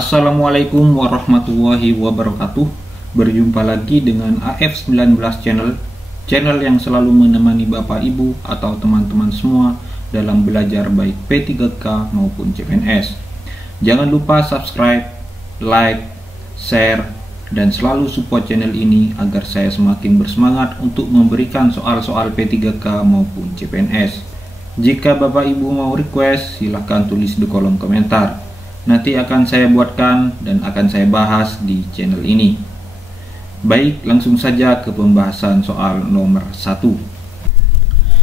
Assalamualaikum warahmatullahi wabarakatuh. Berjumpa lagi dengan AF19 channel yang selalu menemani Bapak Ibu atau teman-teman semua dalam belajar baik P3K maupun CPNS. Jangan lupa subscribe, like, share, dan selalu support channel ini agar saya semakin bersemangat untuk memberikan soal-soal P3K maupun CPNS. Jika Bapak Ibu mau request, silahkan tulis di kolom komentar. Nanti akan saya buatkan dan akan saya bahas di channel ini. Baik, langsung saja ke pembahasan soal nomor 1.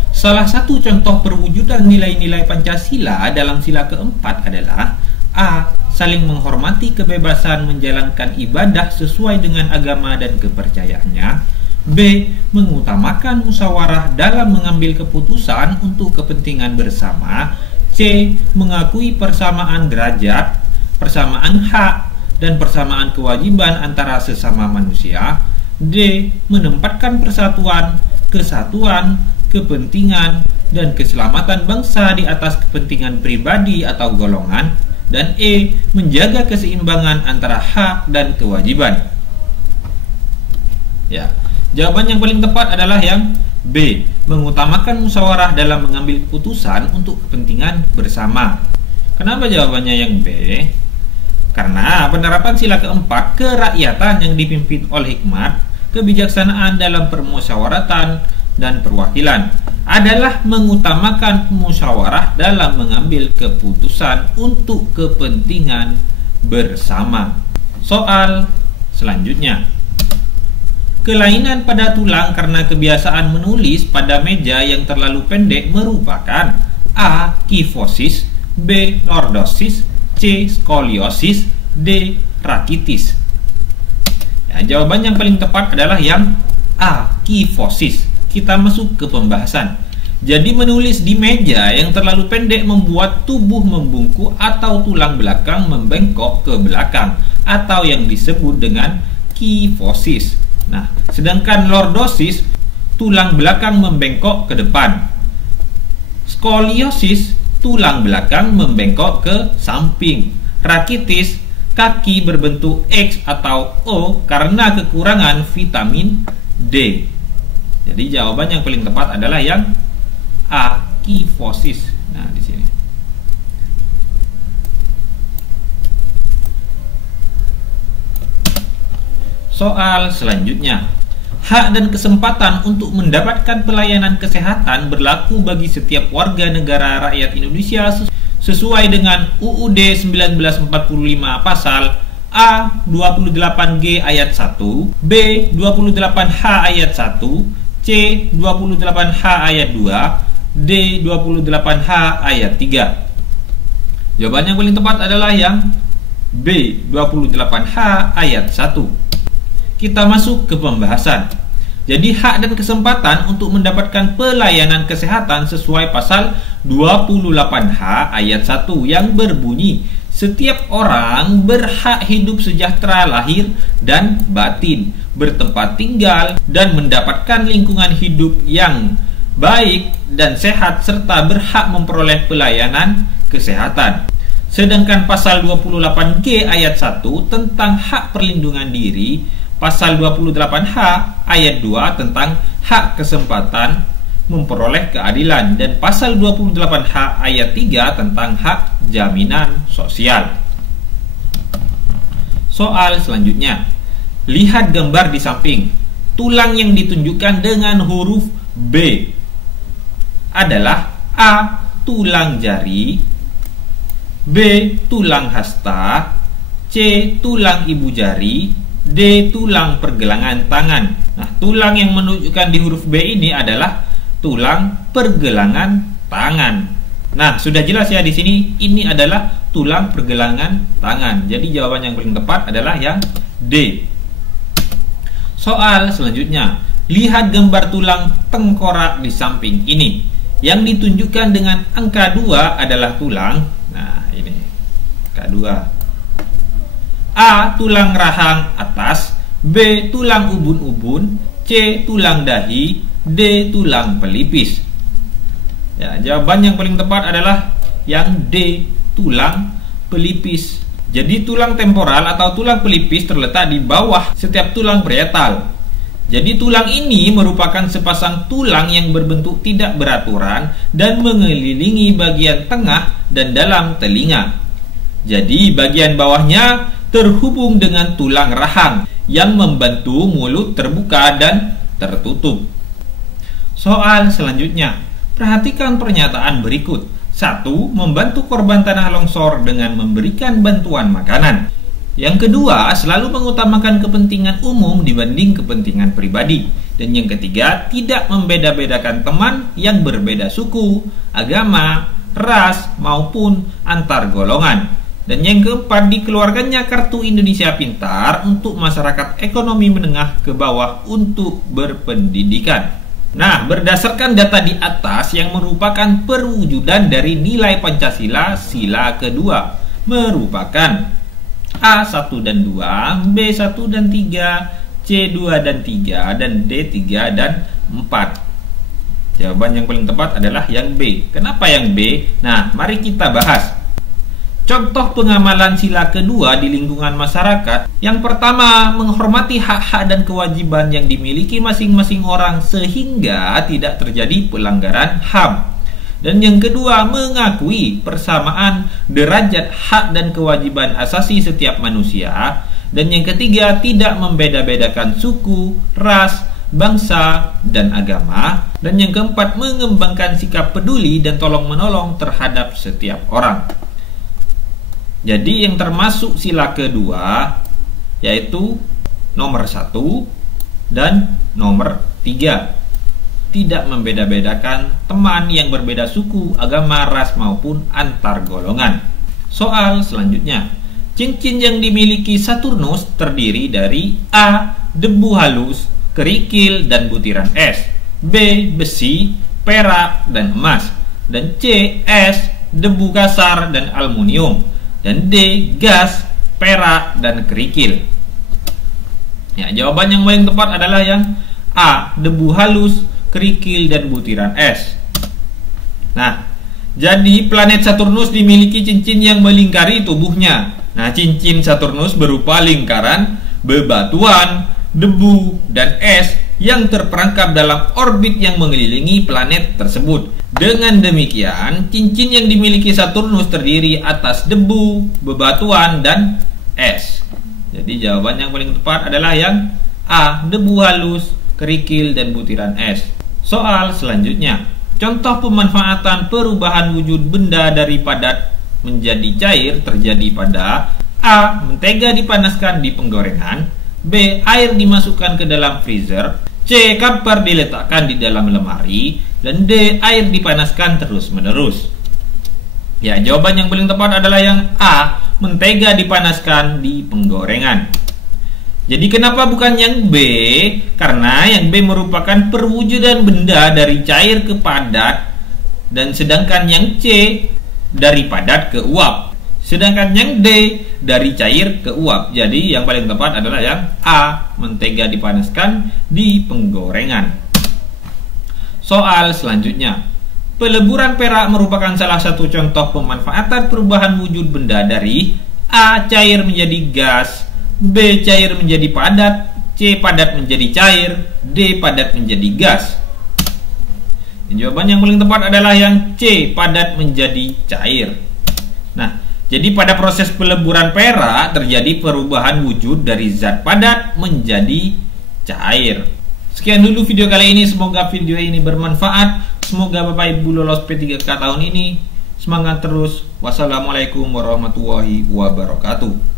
Salah satu contoh perwujudan nilai-nilai Pancasila dalam sila keempat adalah A. Saling menghormati kebebasan menjalankan ibadah sesuai dengan agama dan kepercayaannya. B. Mengutamakan musyawarah dalam mengambil keputusan untuk kepentingan bersama. C. Mengakui persamaan derajat, persamaan hak, dan persamaan kewajiban antara sesama manusia. D. Menempatkan persatuan, kesatuan, kepentingan, dan keselamatan bangsa di atas kepentingan pribadi atau golongan. Dan E. Menjaga keseimbangan antara hak dan kewajiban. Ya, jawaban yang paling tepat adalah yang B. Mengutamakan musyawarah dalam mengambil keputusan untuk kepentingan bersama. Kenapa jawabannya yang B? Karena penerapan sila keempat, kerakyatan yang dipimpin oleh hikmat, kebijaksanaan dalam permusyawaratan dan perwakilan adalah mengutamakan musyawarah dalam mengambil keputusan untuk kepentingan bersama. Soal selanjutnya. Kelainan pada tulang karena kebiasaan menulis pada meja yang terlalu pendek merupakan A. Kifosis, B. Lordosis, C. Skoliosis, D. Rakitis. Ya, jawaban yang paling tepat adalah yang A. Kifosis. Kita masuk ke pembahasan. Jadi menulis di meja yang terlalu pendek membuat tubuh membungkuk atau tulang belakang membengkok ke belakang atau yang disebut dengan kifosis. Nah, sedangkan lordosis, tulang belakang membengkok ke depan. Skoliosis, tulang belakang membengkok ke samping. Rakitis, kaki berbentuk X atau O karena kekurangan vitamin D. Jadi jawaban yang paling tepat adalah yang A, kifosis. Nah, di sini. Soal selanjutnya. Hak dan kesempatan untuk mendapatkan pelayanan kesehatan berlaku bagi setiap warga negara rakyat Indonesia sesuai dengan UUD 1945 pasal A 28G ayat 1, B 28H ayat 1, C 28H ayat 2, D 28H ayat 3. Jawaban yang paling tepat adalah yang B 28H ayat 1. Kita masuk ke pembahasan. Jadi hak dan kesempatan untuk mendapatkan pelayanan kesehatan sesuai pasal 28H ayat 1 yang berbunyi setiap orang berhak hidup sejahtera lahir dan batin, bertempat tinggal dan mendapatkan lingkungan hidup yang baik dan sehat serta berhak memperoleh pelayanan kesehatan. Sedangkan pasal 28G ayat 1 tentang hak perlindungan diri, pasal 28H ayat 2 tentang hak kesempatan memperoleh keadilan, dan pasal 28H ayat 3 tentang hak jaminan sosial. Soal selanjutnya. Lihat gambar di samping. Tulang yang ditunjukkan dengan huruf B adalah A. Tulang jari, B. Tulang hasta, C. Tulang ibu jari, D. Tulang pergelangan tangan. Nah, tulang yang menunjukkan di huruf B ini adalah tulang pergelangan tangan. Nah, sudah jelas ya di sini ini adalah tulang pergelangan tangan. Jadi jawaban yang paling tepat adalah yang D. Soal selanjutnya. Lihat gambar tulang tengkorak di samping ini. Yang ditunjukkan dengan angka 2 adalah tulang. Nah, ini angka 2. A. Tulang rahang atas, B. Tulang ubun-ubun, C. Tulang dahi, D. Tulang pelipis. Ya, jawaban yang paling tepat adalah yang D. Tulang pelipis. Jadi tulang temporal atau tulang pelipis terletak di bawah setiap tulang parietal. Jadi tulang ini merupakan sepasang tulang yang berbentuk tidak beraturan dan mengelilingi bagian tengah dan dalam telinga. Jadi bagian bawahnya terhubung dengan tulang rahang yang membantu mulut terbuka dan tertutup. Soal selanjutnya, perhatikan pernyataan berikut. 1. Membantu korban tanah longsor dengan memberikan bantuan makanan. Yang kedua, selalu mengutamakan kepentingan umum dibanding kepentingan pribadi. Dan yang ketiga, tidak membeda-bedakan teman yang berbeda suku, agama, ras, maupun antar golongan. Dan yang keempat, dikeluarkannya Kartu Indonesia Pintar untuk masyarakat ekonomi menengah ke bawah untuk berpendidikan. Nah, berdasarkan data di atas yang merupakan perwujudan dari nilai Pancasila sila kedua, merupakan A1 dan 2, B1 dan 3, C2 dan 3, dan D3 dan 4. Jawaban yang paling tepat adalah yang B. Kenapa yang B? Nah, mari kita bahas. Contoh pengamalan sila kedua di lingkungan masyarakat. Yang pertama, menghormati hak-hak dan kewajiban yang dimiliki masing-masing orang sehingga tidak terjadi pelanggaran HAM. Dan yang kedua, mengakui persamaan derajat hak dan kewajiban asasi setiap manusia. Dan yang ketiga, tidak membeda-bedakan suku, ras, bangsa, dan agama. Dan yang keempat, mengembangkan sikap peduli dan tolong-menolong terhadap setiap orang. Jadi yang termasuk sila kedua yaitu nomor 1 dan nomor 3. Tidak membeda-bedakan teman yang berbeda suku, agama, ras maupun antar golongan. Soal selanjutnya. Cincin yang dimiliki Saturnus terdiri dari A. Debu halus, kerikil, dan butiran es. B. Besi, perak, dan emas. Dan C. Es, debu kasar, dan aluminium. Dan D. Gas, perak, dan kerikil. Ya, jawaban yang paling tepat adalah yang A. Debu halus, kerikil, dan butiran es. Nah, jadi planet Saturnus dimiliki cincin yang melingkari tubuhnya. Nah, cincin Saturnus berupa lingkaran bebatuan, debu, dan es yang terperangkap dalam orbit yang mengelilingi planet tersebut. Dengan demikian, cincin yang dimiliki Saturnus terdiri atas debu, bebatuan, dan es. Jadi jawaban yang paling tepat adalah yang A. Debu halus, kerikil, dan butiran es. Soal selanjutnya. Contoh pemanfaatan perubahan wujud benda dari padat menjadi cair terjadi pada A. Mentega dipanaskan di penggorengan, B. Air dimasukkan ke dalam freezer, C. Kamper diletakkan di dalam lemari, dan D. Air dipanaskan terus-menerus. Ya, jawaban yang paling tepat adalah yang A. Mentega dipanaskan di penggorengan. Jadi kenapa bukan yang B? Karena yang B merupakan perwujudan benda dari cair ke padat, dan sedangkan yang C dari padat ke uap. Sedangkan yang D dari cair ke uap. Jadi yang paling tepat adalah yang A. Mentega dipanaskan di penggorengan. Soal selanjutnya. Peleburan perak merupakan salah satu contoh pemanfaatan perubahan wujud benda dari A. Cair menjadi gas, B. Cair menjadi padat, C. Padat menjadi cair, D. Padat menjadi gas. Jawaban yang paling tepat adalah yang C. Padat menjadi cair. Nah, jadi pada proses peleburan perak terjadi perubahan wujud dari zat padat menjadi cair. Sekian dulu video kali ini, semoga video ini bermanfaat. Semoga Bapak Ibu lolos P3K tahun ini. Semangat terus. Wassalamualaikum warahmatullahi wabarakatuh.